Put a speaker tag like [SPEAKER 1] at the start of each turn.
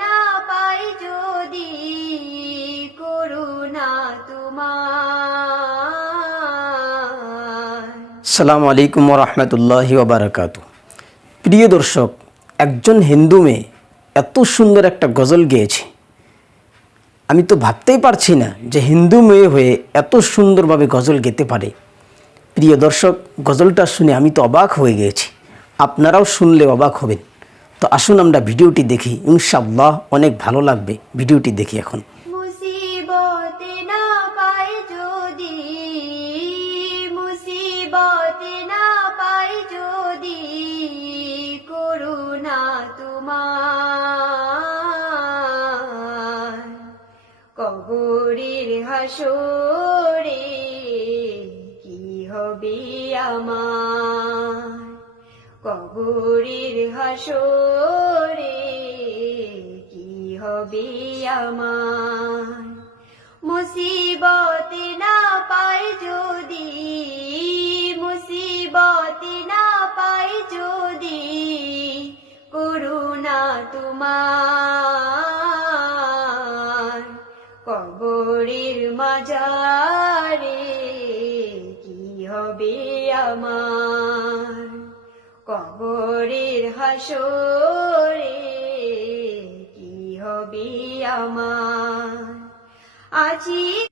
[SPEAKER 1] না পাই যদি করুণা তোমার।
[SPEAKER 2] সালাম আলাইকুম রহমতুল্লাহি ওবরাকাত প্রিয় দর্শক, একজন হিন্দু মেয়ে এত সুন্দর একটা গজল গেয়েছে। আমি তো ভাবতেই পারছি না যে হিন্দু মেয়ে হয়ে এত সুন্দরভাবে গজল গেতে পারে। প্রিয় দর্শক, গজলটা শুনে আমি তো অবাক হয়ে গিয়েছি আপনারাও শুনলে অবাক হবেন। তো আসুন আমরা ভিডিওটি দেখি। ইনশাআল্লাহ অনেক ভালো লাগবে ভিডিওটি দেখি এখন।
[SPEAKER 1] কবরের হাসরে কি হবে আমার? কবরের হাসরে কি হবে আমার? মুসিবতে না পাই যদি, মুসিবতে না পাই যদি করুণা তোমার। কবরের মাজারে কি হবে আমার? কবরের হাসরে কি হবি আমার? আজি